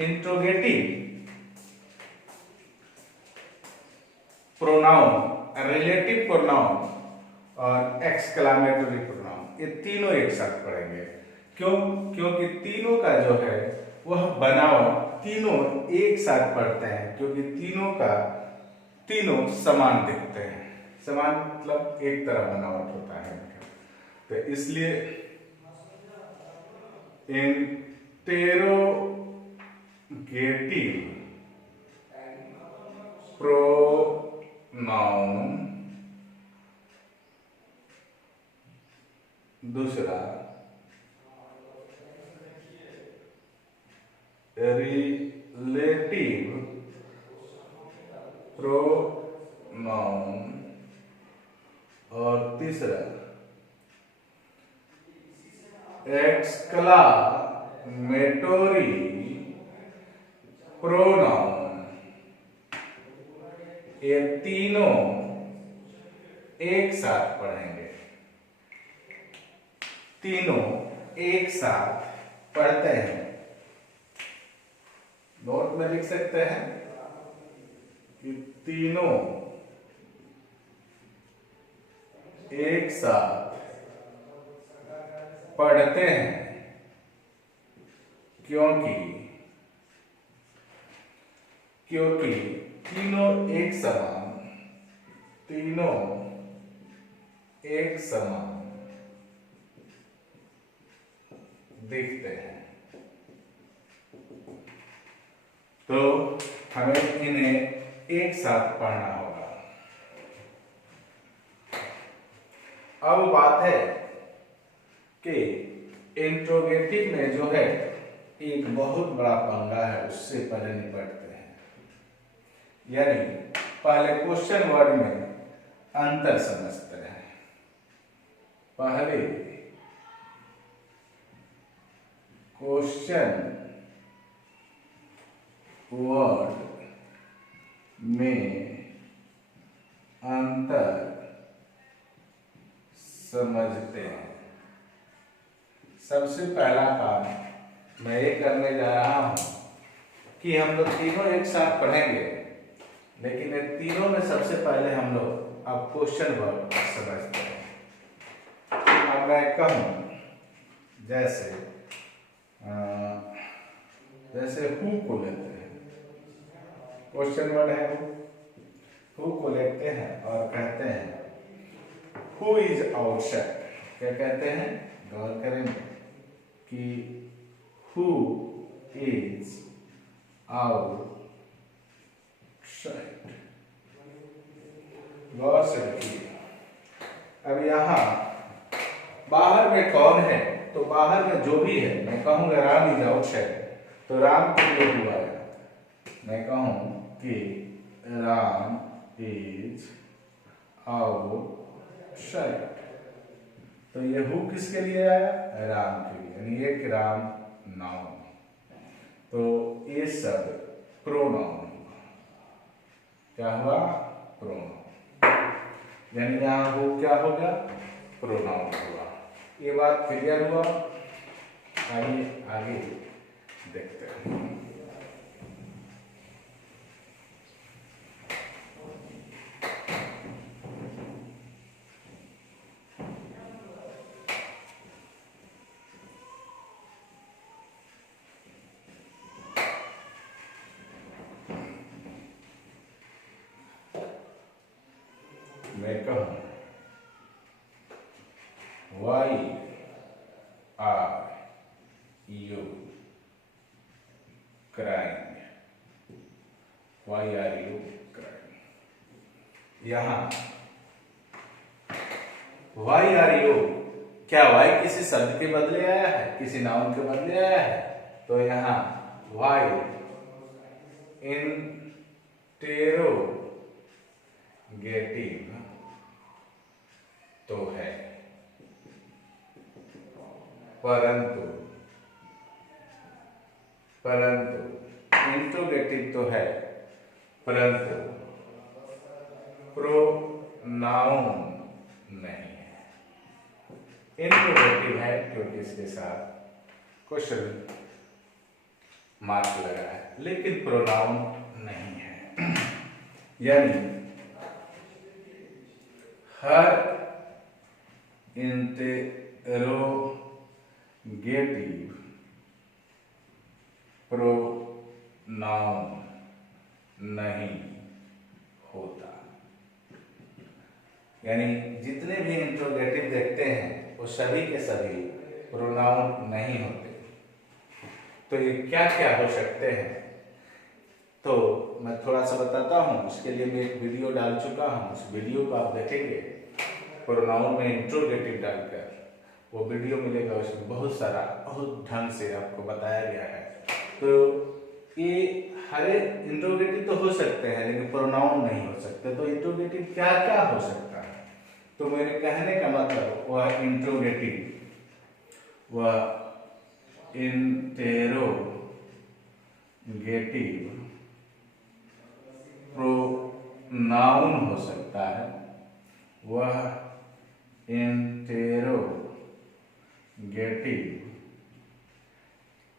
Interrogative pronoun, relative pronoun और exclamatory pronoun, ये तीनों एक साथ पढ़ेंगे। क्यों? क्योंकि तीनों का जो है वह बनावट तीनों एक साथ पढ़ते हैं, क्योंकि तीनों समान दिखते हैं। समान मतलब एक तरह बनावट होता है, तो इसलिए इंटेरोगेटिव प्रोनाउन, दूसरा रिलेटिव प्रोनाउन और तीसरा एक्सक्लामेटरी प्रोनाउन, ये तीनों एक साथ पढ़ेंगे। तीनों एक साथ पढ़ते हैं। नोट में लिख सकते हैं कि तीनों एक साथ पढ़ते हैं, क्योंकि तीनों एक समान दिखते हैं। तो हमें इन्हें एक साथ पढ़ना होगा। अब बात है कि इंट्रोगेटिव में जो है एक बहुत बड़ा पंगा है, उससे पहले निपटते हैं। यानी पहले क्वेश्चन वर्ड में अंतर समझते हैं। पहले क्वेश्चन वर्ड में अंतर समझते हैं। सबसे पहला काम मैं ये करने जा रहा हूं कि हम लोग तीनों एक साथ पढ़ेंगे, लेकिन ये तीनों में सबसे पहले हम लोग अब क्वेश्चन वर्ड समझते हैं। अब मैं कहूं जैसे हु को लेते हैं, क्वेश्चन वर्ड है हु को लेते हैं और कहते हैं हु इज आउटसाइड। क्या कहते हैं? गौर करेंगे कि हु इज आउटसाइड। गौर से देखिए। अब यहां बाहर में कौन है? तो बाहर में जो भी है, मैं कहूंगा राम इज आउटसाइड, तो राम के लिए हुआ है। मैं कहूं कि राम इज आउटसाइड, तो ये हु किसके लिए आया? राम के लिए, यानी एक राम नाउन। तो ये सब प्रोनाउन हुआ। क्या हुआ? प्रोनाउन। यानी यहां हु क्या हो गया? प्रोनाउन हुआ। ये बात क्लियर हुआ? आइए आगे देखते हैं। मैं कहूं Why are you crying? Why are you crying? यहां Why are you, क्या why किसी शब्द के बदले आया है? किसी नाउन के बदले आया है? तो यहां why इंटेरोगेटिव तो है, परंतु इंट्रोगेटिव तो है, परंतु प्रोनाउन नहीं है। इंट्रोगेटिव है क्योंकि इसके साथ क्वेश्चन मार्क लगा है, लेकिन प्रोनाउन नहीं है। यानी हर इंटेरोगेटिव प्रोनाउन नहीं होता। यानी जितने भी इंट्रोगेटिव देखते हैं वो सभी के सभी प्रोनाउन नहीं होते। तो ये क्या क्या हो सकते हैं, तो मैं थोड़ा सा बताता हूँ। उसके लिए मैं एक वीडियो डाल चुका हूँ, उस वीडियो को आप देखेंगे प्रोनाउन में इंट्रोगेटिव डालकर, वो वीडियो मिलेगा। उसमें बहुत सारा बहुत ढंग से आपको बताया गया है। तो ये हर इंट्रोगेटिव तो हो सकते हैं लेकिन प्रोनाउन नहीं हो सकते। तो इंट्रोगेटिव क्या क्या हो सकता है, तो मेरे कहने का मतलब वह इंट्रोगेटिव प्रोनाउन हो सकता है, वह इंटेरोगेटिव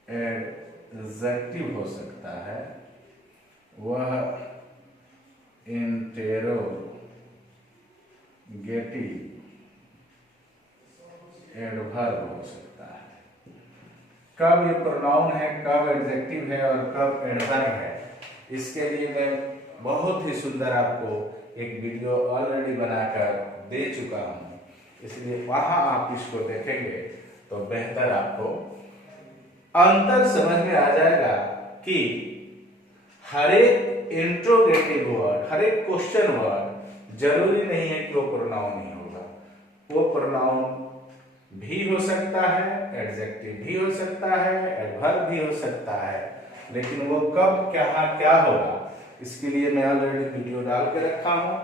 एडजेक्टिव हो सकता है, वह इंटेरोगेटिव एडवर्ब हो सकता है। कब ये प्रोनाउन है, कब एडजेक्टिव है और कब एडवर्ब है, इसके लिए मैं बहुत ही सुंदर आपको एक वीडियो ऑलरेडी बनाकर दे चुका हूं। इसलिए वहां आप इसको देखेंगे तो बेहतर आपको अंतर समझ में आ जाएगा कि हर एक इंट्रोगेटिव वर्ड, हर एक क्वेश्चन वर्ड जरूरी नहीं है कि वो प्रोनाउन ही होगा। वो प्रोनाउन भी हो सकता है, एडजेक्टिव भी हो सकता है, एडवर्ब भी हो सकता है, लेकिन वो कब क्या होगा इसके लिए मैं ऑलरेडी वीडियो डाल के रखा हूं।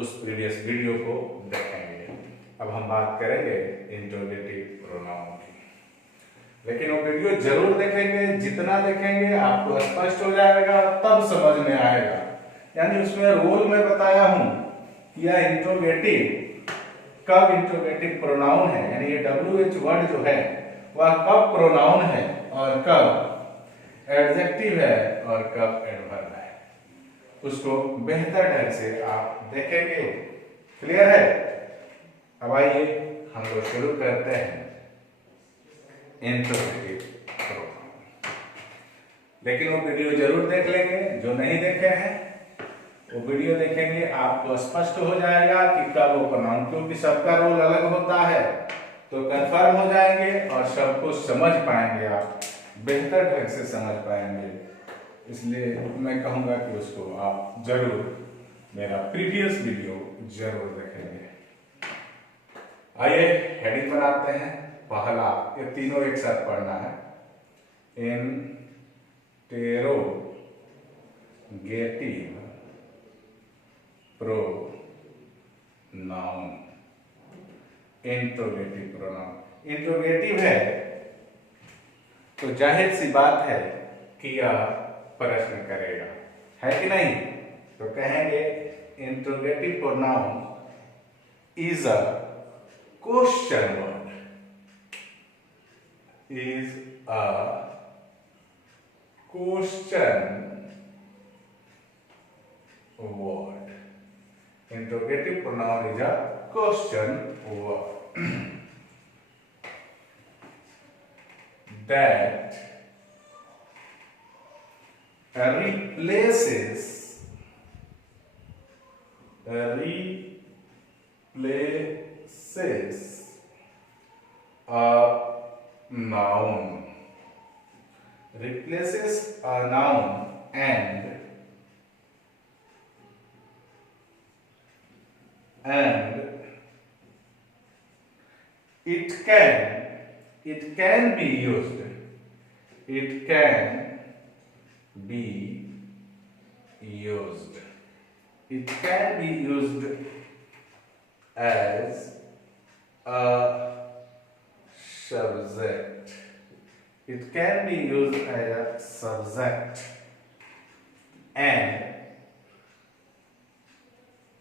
उस प्रीवियस वीडियो को देखेंगे। अब हम बात करेंगे इंट्रोगेटिव प्रोनाउन की, लेकिन वो वीडियो जरूर देखेंगे। जितना देखेंगे आपको स्पष्ट हो जाएगा, तब समझ में आएगा। यानी उसमें रोल में बताया हूं कि यह इंट्रोगेटिव कब इंट्रोगेटिव प्रोनाउन है, यानी ये WH वर्ड जो है वह कब प्रोनाउन है और कब एडजेक्टिव है और कब एडवर्ब है, उसको बेहतर ढंग से आप देखेंगे। क्लियर है? अब आइए हम लोग शुरू करते हैं इंट्रोगेटिव प्रोनाउन। लेकिन वो वीडियो जरूर देख लेंगे, जो नहीं देखे हैं वो वीडियो देखेंगे, आपको स्पष्ट हो जाएगा कि कब वो प्रोनाउन, क्योंकि सबका रोल अलग होता है, तो कंफर्म हो जाएंगे और सब कुछ समझ पाएंगे, आप बेहतर ढंग से समझ पाएंगे। इसलिए मैं कहूंगा कि उसको आप जरूर मेरा प्रीवियस वीडियो जरूर देखेंगे। आइए हेडिंग बनाते हैं। पहला, ये तीनों एक साथ पढ़ना है। Interrogative pronoun. Interrogative pronoun, interrogative है तो जाहिर सी बात है कि यह प्रश्न करेगा, है कि नहीं? तो कहेंगे interrogative pronoun is a question word, is a question word. Interrogative pronoun is a question word that replaces a noun, replaces a noun and it can be used, it can be used, it can be used as a subject, it can be used as a subject and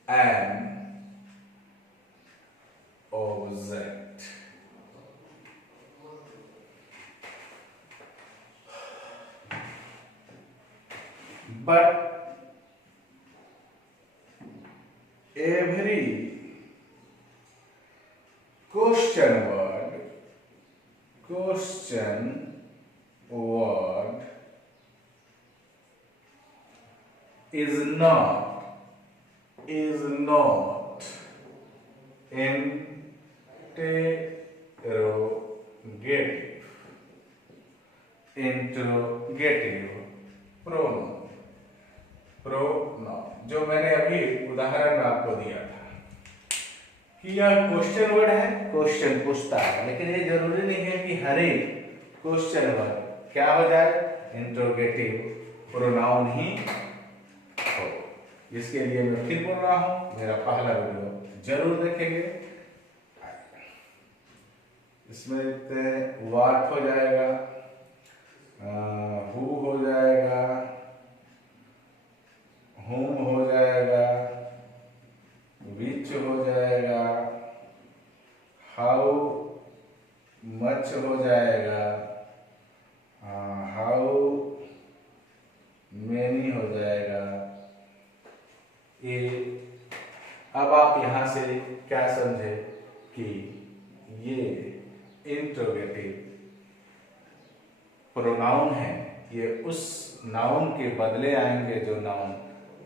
an object. but every question word is not interrogative pronoun जो मैंने अभी उदाहरण में आपको दिया था कि यह क्वेश्चन वर्ड है, क्वेश्चन पूछता है, लेकिन ये जरूरी नहीं है कि हर एक क्वेश्चन वर्ड क्या हो जाए, इंट्रोगेटिव प्रोनाउन ही हो। इसके लिए मैं फिर बोल रहा हूं, मेरा पहला वीडियो जरूर देखेंगे। इसमें व्हाट हो जाएगा, हु हो जाएगा, whom हो जाएगा, which हो जाएगा, how much हो जाएगा, how many हो जाएगा। ये अब आप यहां से क्या समझे कि ये इंट्रोगेटिव प्रोनाउन है, ये उस नाउन के बदले आएंगे जो नाउन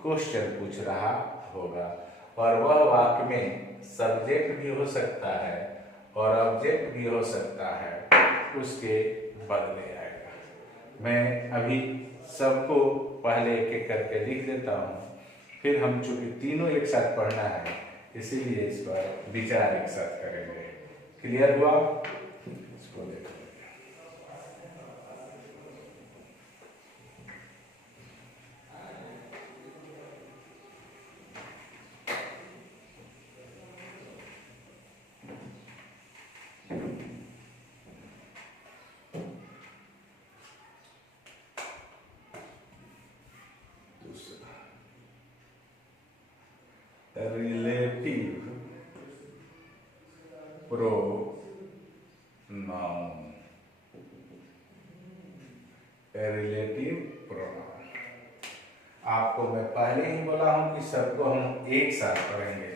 क्वेश्चन पूछ रहा होगा, और वह वाक्य में सब्जेक्ट भी हो सकता है और ऑब्जेक्ट भी हो सकता है, उसके बदले आएगा। मैं अभी सबको पहले एक एक करके लिख देता हूँ, फिर हम चूंकि तीनों एक साथ पढ़ना है इसीलिए इस पर विचार एक साथ करेंगे। क्लियर हुआ? इसको देखो। Relative pronoun, relative pronoun. आपको मैं पहले ही बोला हूं कि सबको हम एक साथ पढ़ेंगे।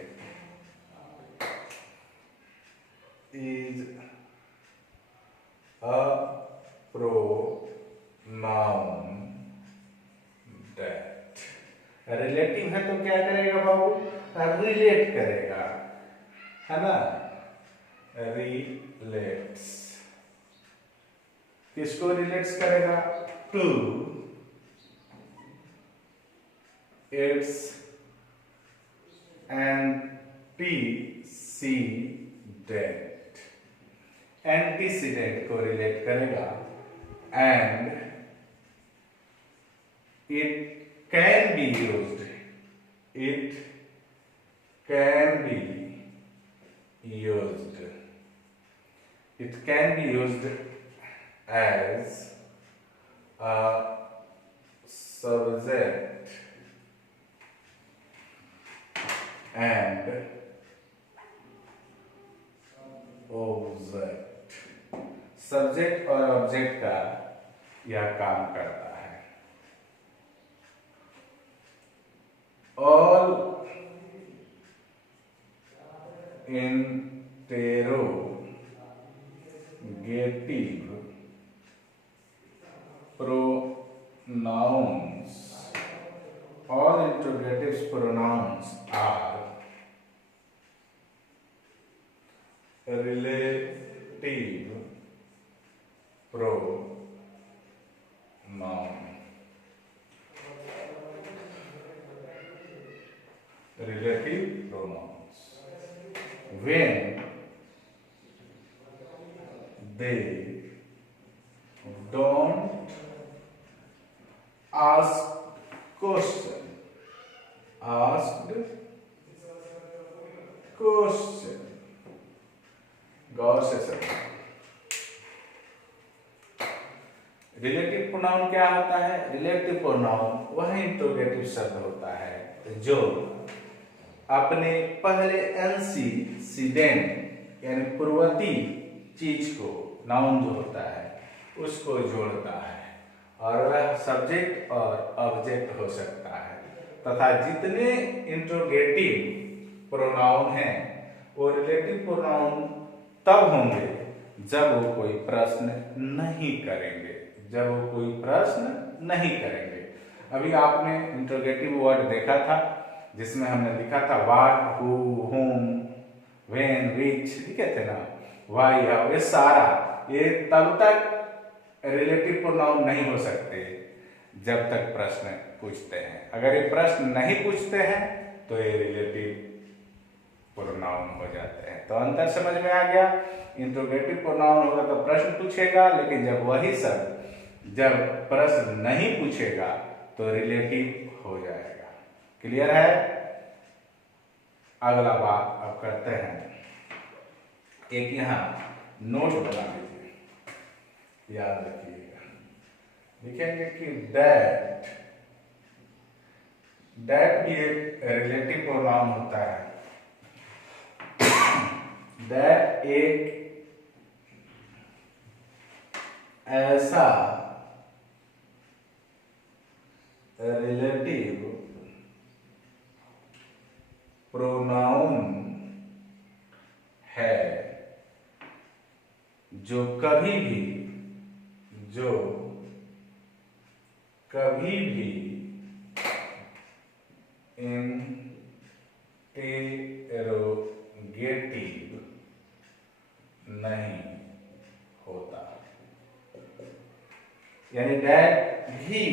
Is a pronoun that, relative है तो क्या करेगा बाबू, रिलेट करेगा, है ना, रिलेट्स। किसको रिलेट्स करेगा, टू इट्स एंटीसीडेंट, एंटीसीडेंट को रिलेट करेगा, and it can be used, it can be used, it can be used as a subject and object। Subject और ऑब्जेक्ट का यह काम करता है। All interrogative pronouns, all interrogative pronouns are relative pronoun, relative pronouns when they don't ask question, asked question, गौर से समझो। Relative pronoun क्या होता है, रिलेटिव प्रोनाउन वह इंट्रोगेटिव शब्द होता है जो अपने पहले एंटीसीडेंट यानी पूर्ववर्ती चीज को, नाउन जो होता है उसको जोड़ता है, और वह सब्जेक्ट और ऑब्जेक्ट हो सकता है, तथा जितने इंट्रोगेटिव प्रोनाउन हैं वो रिलेटिव प्रोनाउन तब होंगे जब वो कोई प्रश्न नहीं करेंगे, जब वो कोई प्रश्न नहीं करेंगे। अभी आपने इंट्रोगेटिव वर्ड देखा था जिसमें हमने लिखा था what, who, home, when, which, ठीक है थे ना, व्हाई, हाउ, ये सारा, ये तब तक रिलेटिव प्रोनाउन नहीं हो सकते जब तक प्रश्न पूछते हैं। अगर ये प्रश्न नहीं पूछते हैं तो ये रिलेटिव प्रोनाउन हो जाते हैं। तो अंतर समझ में आ गया। इंट्रोगेटिव प्रोनाउन होगा तो प्रश्न पूछेगा, लेकिन जब वही शब्द जब प्रश्न नहीं पूछेगा तो रिलेटिव हो जाएगा। क्लियर है? अगला बात अब करते हैं, एक यहाँ नोट बना लीजिए, याद रखिएगा। लिखेंगे कि दैट, दैट भी एक रिलेटिव प्रोनाउन होता है। दैट एक ऐसा रिलेटिव प्रोनाउन है जो कभी भी इंटेरोगेटिव नहीं होता। यानी दैट भी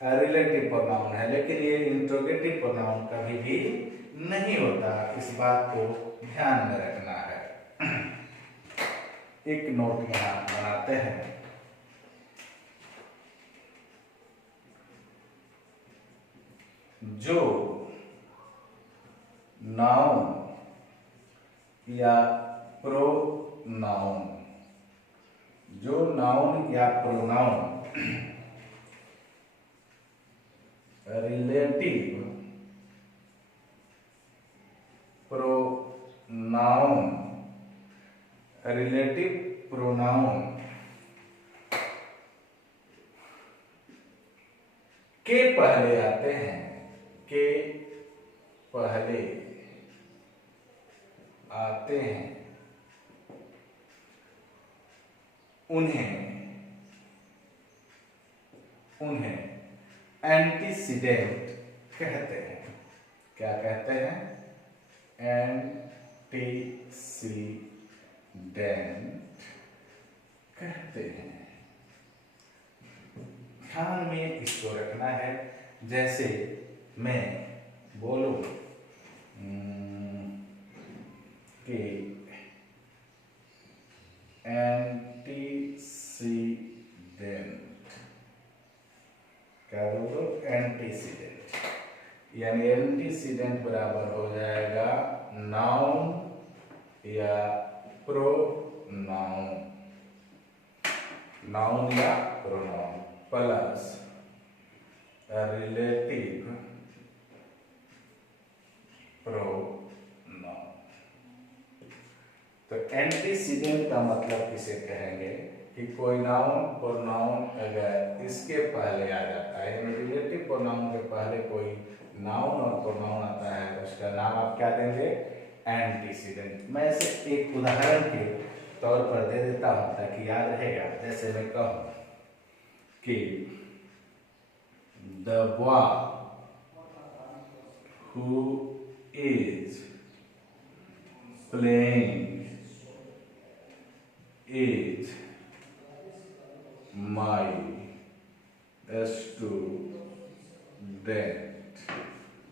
रिलेटिव प्रोनाउन है, लेकिन ये इंट्रोगेटिव प्रोनाउन कभी भी नहीं होता। इस बात को ध्यान में रखना है। एक नोट यहाँ बनाते हैं। जो नाउन या प्रोनाउन, जो नाउन या प्रोनाउन रिलेटिव प्रोनाउन के पहले आते हैं, के पहले आते हैं, उन्हें एंटीसीडेंट कहते हैं। क्या कहते हैं? एंटीसीडेंट कहते हैं। ध्यान में इसको रखना है। जैसे मैं बोलूं कि एंटीसीडेंट, क्या बोलो? एंटीसीडेंट, यानी एंटीसीडेंट बराबर हो जाएगा नाउन या प्रोनाउन, नाउन या प्रोनाउन प्लस रिलेटिव प्रोनाउन। तो एंटीसीडेंट का मतलब किसे कहेंगे कि कोई नाउन प्रोनाउन अगर इसके पहले आ जाता है, यानी रिलेटिव प्रोनाउन के पहले कोई नाउन और प्रोनाउन आता है तो उसका नाम आप क्या देंगे? एंटीसीडेंट। मैं इसे एक उदाहरण के तौर पर दे देता हूं ताकि याद रहेगा। जैसे मैं कहूं कि the boy who is playing is my student.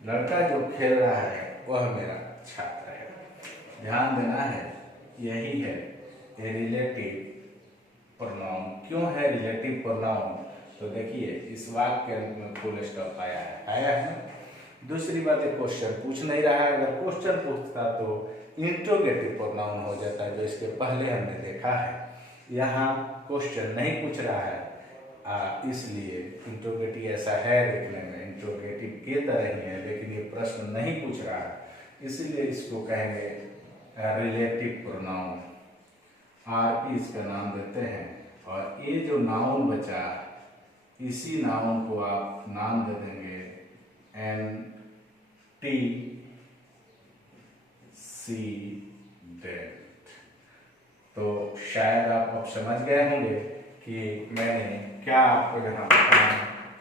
लड़का जो खेल रहा है वह मेरा छात्र है। ध्यान देना है, यही है रिलेटिव प्रोनाउन। क्यों है रिलेटिव प्रोनाउन? तो देखिए इस वाक्य के अंत में फुल स्टॉप आया है। दूसरी बात, एक क्वेश्चन पूछ नहीं रहा है। अगर क्वेश्चन पूछता तो इंट्रोगेटिव प्रोनाउन हो जाता है, जो इसके पहले हमने देखा है। यहाँ क्वेश्चन नहीं पूछ रहा है, इसलिए इंट्रोगेटिव ऐसा है देखने में, इंट्रोगेटिव के तरह ही है, लेकिन ये प्रश्न नहीं पूछ रहा है, इसलिए इसको कहेंगे रिलेटिव प्रोनाउन। आरपी इसका नाम देते हैं और ये जो नाउन बचा इसी नाउन को आप नाम दे देंगे एंटीसीडेंट। तो शायद आप अब समझ गए होंगे कि मैंने क्या आपको यहाँ बताना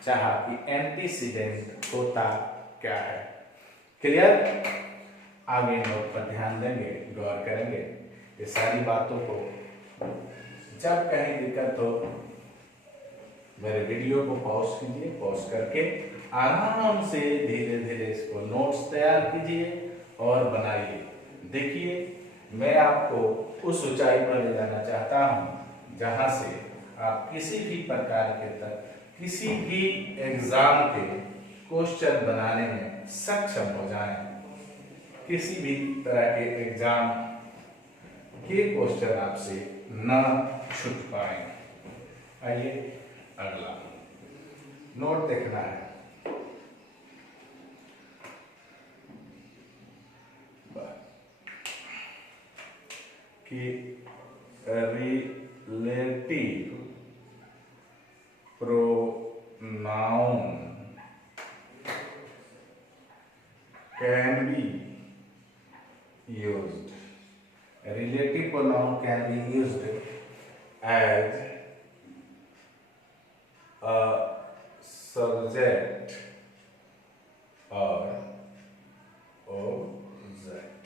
चाहा कि एंटीसीडेंट होता क्या है। क्लियर? आगे नोट पर ध्यान देंगे, गौर करेंगे ये सारी बातों को। जब कहीं दिक्कत हो मेरे वीडियो को पॉज कीजिए, पॉज करके आराम से धीरे धीरे इसको नोट्स तैयार कीजिए और बनाइए। देखिए मैं आपको उस ऊंचाई पर ले जाना चाहता हूं जहां से आप किसी भी प्रकार के तक किसी भी एग्जाम के क्वेश्चन बनाने में सक्षम हो जाएं। किसी भी तरह के एग्जाम के क्वेश्चन आपसे न छूट पाए। आइए अगला नोट देखना है कि relative pronoun can be used, relative pronoun can be used as a subject or object।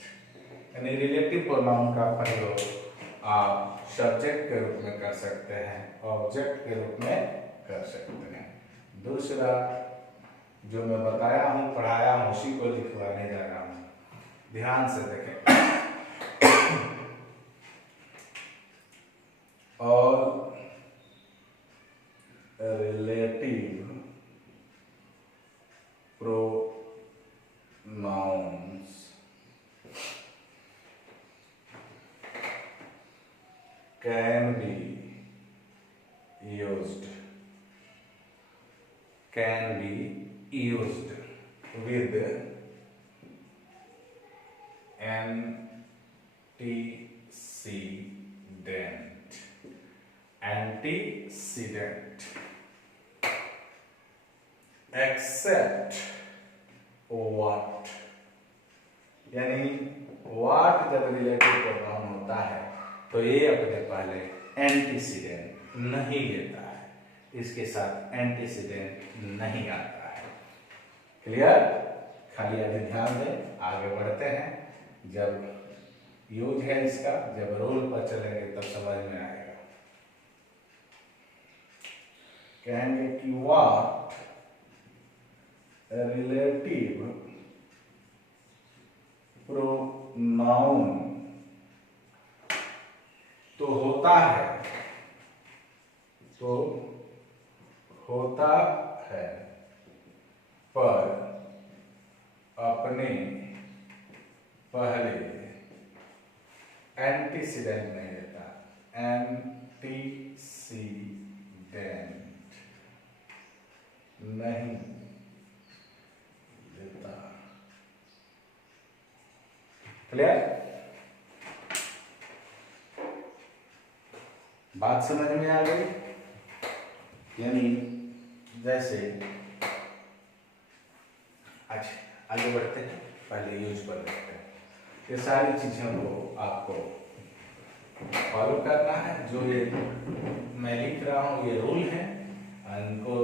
यानी रिलेटिव प्रोनाउन का प्रयोग आप सब्जेक्ट के रूप में कर सकते हैं, ऑब्जेक्ट के रूप में कर सकते हैं। दूसरा जो मैं बताया हूँ, पढ़ाया हूँ, उसी को लिखवाने जा रहा हूँ, ध्यान से देखें। All relative pronouns can be used with antecedent except what। यानी what जब रिलेटिव प्रोनाउन होता है तो ये अपने पहले एंटीसीडेंट नहीं लेता है, इसके साथ एंटीसीडेंट नहीं आता है। क्लियर? खाली अभी ध्यान दें, आगे बढ़ते हैं। जब यूज है इसका, जब रोल पर चलेंगे तब समझ में आएगा। कहेंगे कि व्हाट रिलेटिव प्रोनाउन तो होता है पर अपने पहले एंटीसीडेंट नहीं देता, एंटीसीडेंट नहीं देता। क्लियर? बात समझ में आ गई? यानी जैसे अच्छा आगे बढ़ते हैं, पहले यूज पर देखते हैं। ये सारी चीजों को आपको फॉलो करना है। जो ये मैं लिख रहा हूँ ये रूल है, इनको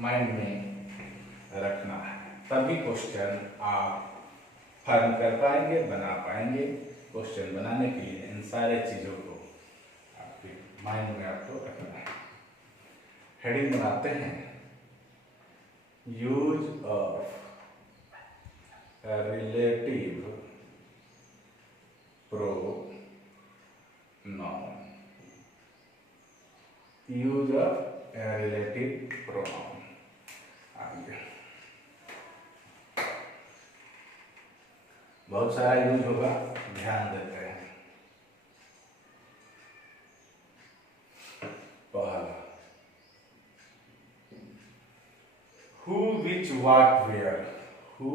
माइंड में रखना है, तभी क्वेश्चन आप फॉर्म कर पाएंगे, बना पाएंगे। क्वेश्चन बनाने के लिए इन सारे चीजों को आपके माइंड में आपको रखना है। हेडिंग बनाते हैं, use of relative pronoun, use of relative pronoun. आगे बहुत सारा यूज होगा, ध्यान देते हैं। पहला, who, which, what, where। who,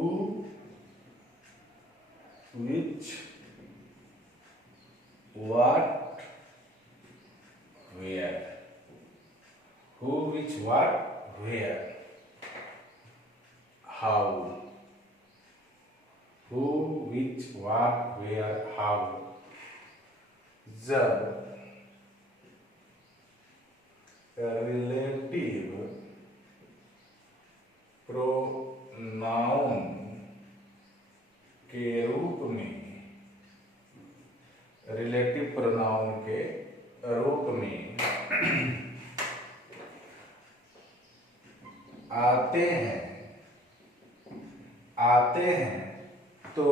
which, what, where. Who, which, what, where. How. Who, which, what, where, how. जब रिलेटिव प्रोनाउन के रूप में, रिलेटिव प्रोनाउन के रूप में आते हैं तो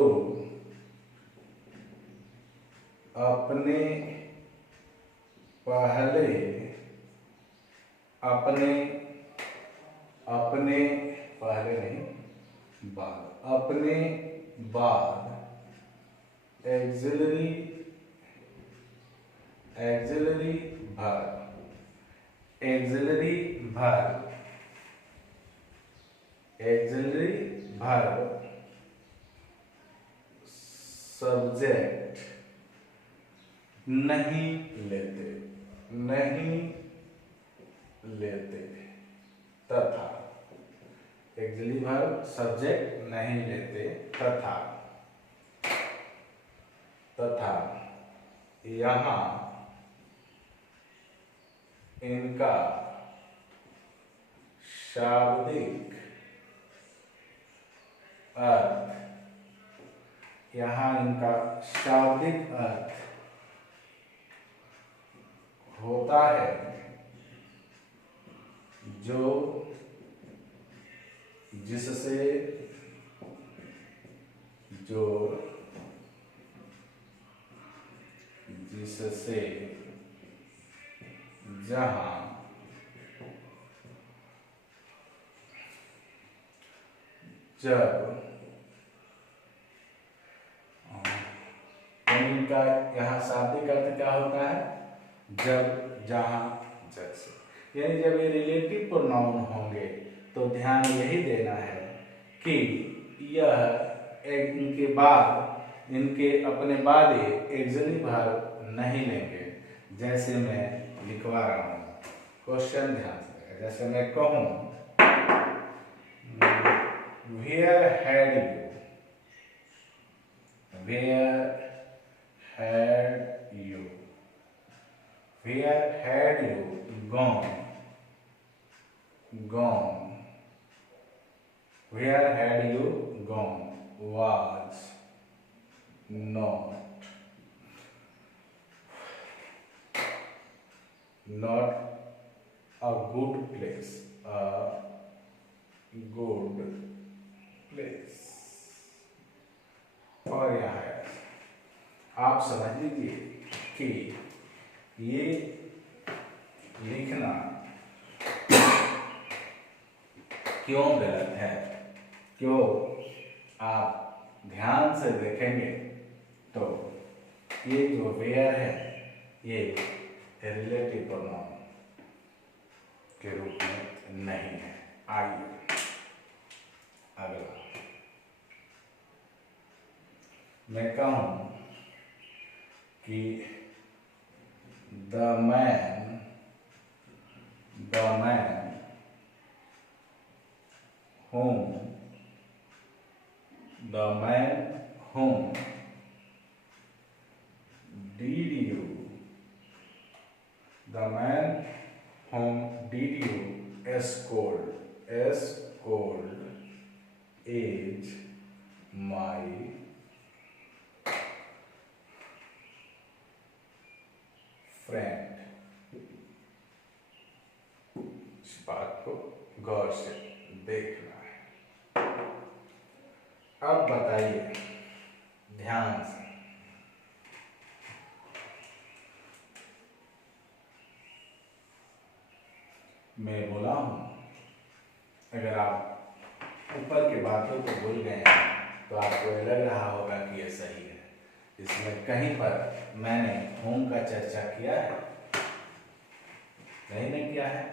अपने बाद एक्सिलरी वर्ब सब्जेक्ट नहीं लेते तथा एक्सिलरी वर्ब सब्जेक्ट नहीं लेते तथा यहाँ इनका शाब्दिक अर्थ होता है जो जिससे जहां जब इनका यहाँ शाब्दिक अर्थ क्या होता है? जब, जहां, जैसे। यानी जब ये रिलेटिव प्रोनाउन होंगे तो ध्यान यही देना है कि यह इनके अपने बाद एक्सिलरी वर्ब नहीं लेंगे। जैसे मैं लिखवा रहा हूँ, क्वेश्चन ध्यान से, जैसे मैं कहूँ Where had you gone? Where had you gone? Was not a good place. और यहाँ है, आप समझ लीजिए कि ये लिखना क्यों गलत है। क्यों? आप ध्यान से देखेंगे तो ये जो वेयर है ये रिलेटिव प्रोनाउन के रूप में नहीं है। आइए अगला, मैं कहूँ कि the man whom did you scold is my friend। इस बात को गौर से देखना है। अब बताइए ध्यान से, मैं बोला हूं, अगर आप ऊपर के बातों को भूल गए हैं तो आपको लग रहा होगा कि ये सही है। इसमें कहीं पर मैंने होम का चर्चा किया है? नहीं किया है,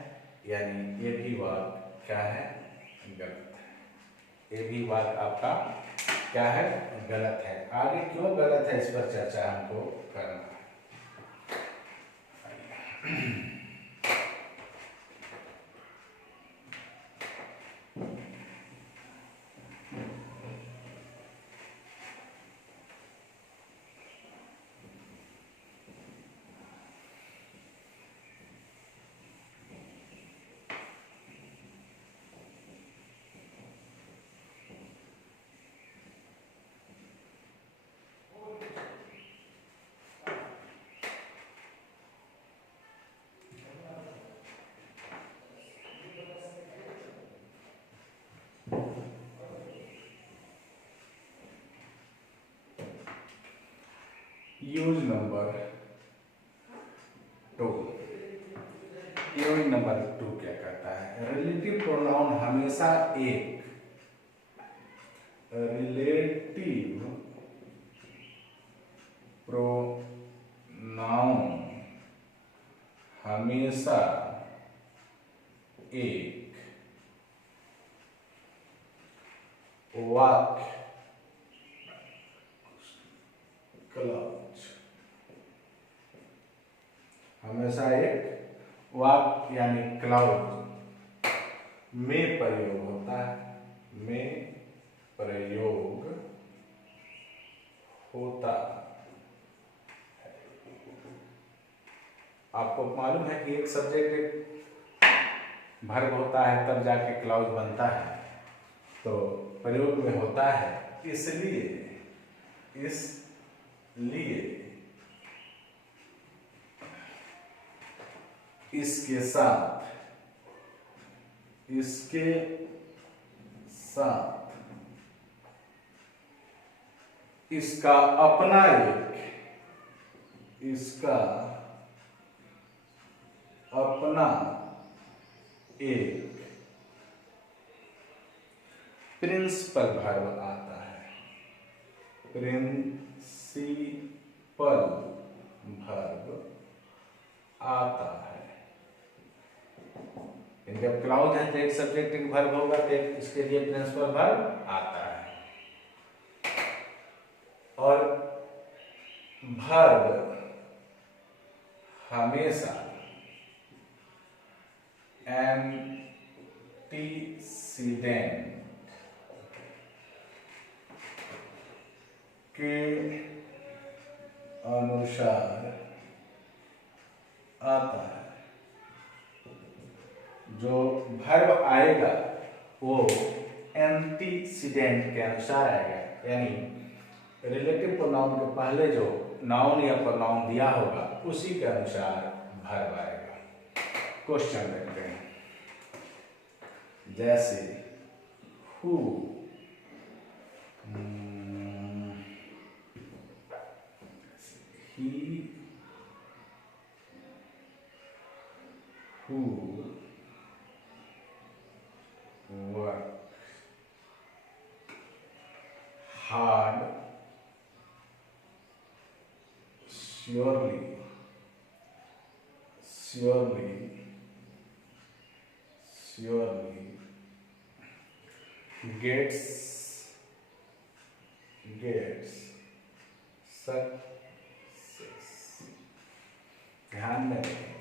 यानी ये भी वाक्य क्या है? गलत है। ये भी वाक्य आपका क्या है? गलत है। आगे क्यों गलत है इस पर चर्चा हमको करना है। Use number 2। यूज नंबर 2 क्या कहता है? रिलेटिव प्रोनाउन हमेशा एक रिलेटिव प्रोनाउन हमेशा एक वाक्य क्लॉज हमेशा एक वाक्य यानी क्लाउज में प्रयोग होता है, में प्रयोग होता है। आपको मालूम है कि एक सब्जेक्ट एक वर्ब होता है तब जाके क्लाउज बनता है, तो प्रयोग में होता है। इसलिए इसके साथ इसका अपना एक प्रिंसिपल वर्ब आता है। प्रिंसिपल वर्ब आता है। जब क्लाउज है तो एक सब्जेक्ट एक वर्ब होगा, तो इसके लिए प्रिंसिपल वर्ब आता है। और वर्ब हमेशा एंटीसीडेंट के अनुसार आता है। जो वर्ब आएगा वो एंटीसीडेंट के अनुसार आएगा, यानी रिलेटिव प्रोनाउन के पहले जो नाउन या प्रोनाउन दिया होगा उसी के अनुसार वर्ब आएगा। क्वेश्चन देखते हैं, जैसे who, he, who work hard, surely gets success। ध्यान में रखें।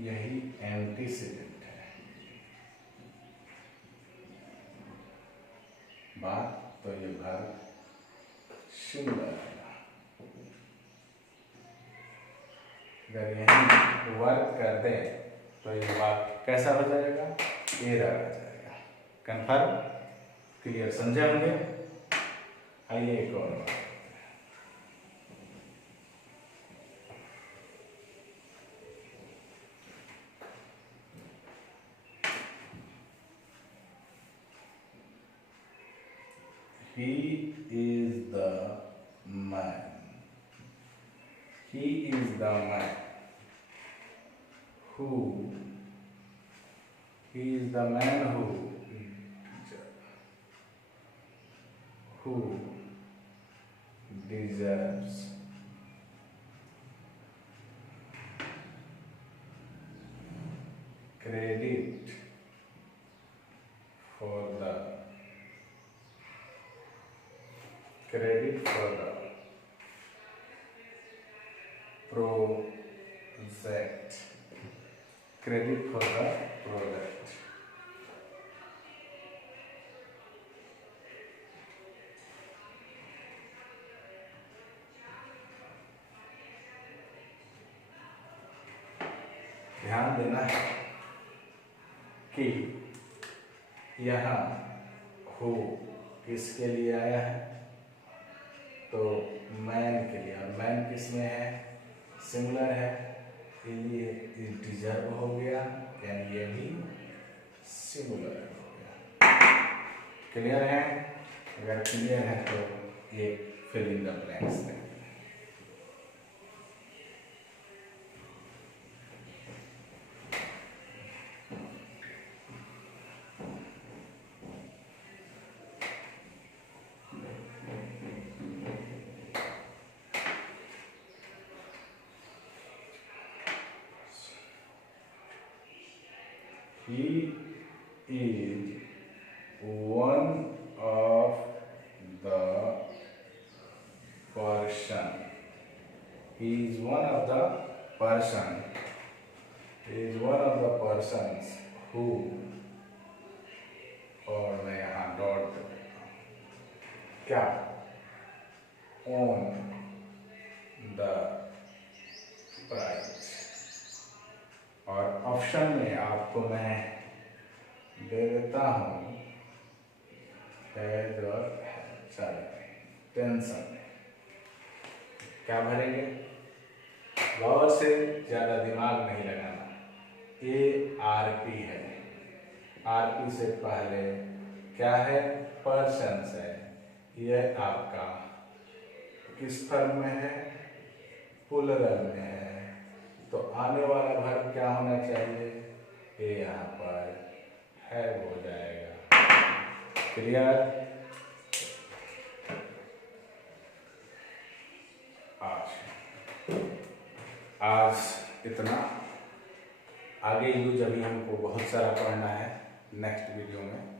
यही एंटीसीडेंट है। बात तो ये वर्ब सिंगुलर है। अगर यही वर्क कर दे तो ये वाक्य कैसा हो जाएगा? एरर आ जाएगा। कन्फर्म? क्लियर? समझे होंगे? आइए एक और बात। He is the man who who deserves credit for the project credit for the project. ध्यान देना है कि यहाँ हु किसके लिए आया है, तो मैन के लिए, और मैन किस में है, सिंगुलर है, ये डिजर्व हो गया, यानी ये भी सिंगुलर हो गया। क्लियर है? अगर क्लियर है तो ये फिल इन द ब्लैंक्स है। He is one of the person. He is one of the person. He is one of the persons who, और मैं यहाँ डॉट क्या, own the prize। और ऑप्शन में आपको मैं दे देता हूँ हैज और टेंशन। क्या भरेंगे? गौर से, ज़्यादा दिमाग नहीं लगाना। ए आर पी है, आर पी से पहले क्या है, पर्सन्स है। यह आपका किस फॉर्म में है, प्लूरल में है, तो आने वाला वर्ब क्या होना चाहिए, ये यहाँ पर हैव हो जाएगा। क्लियर? आज इतना, आगे यूज अभी हमको बहुत सारा पढ़ना है नेक्स्ट वीडियो में।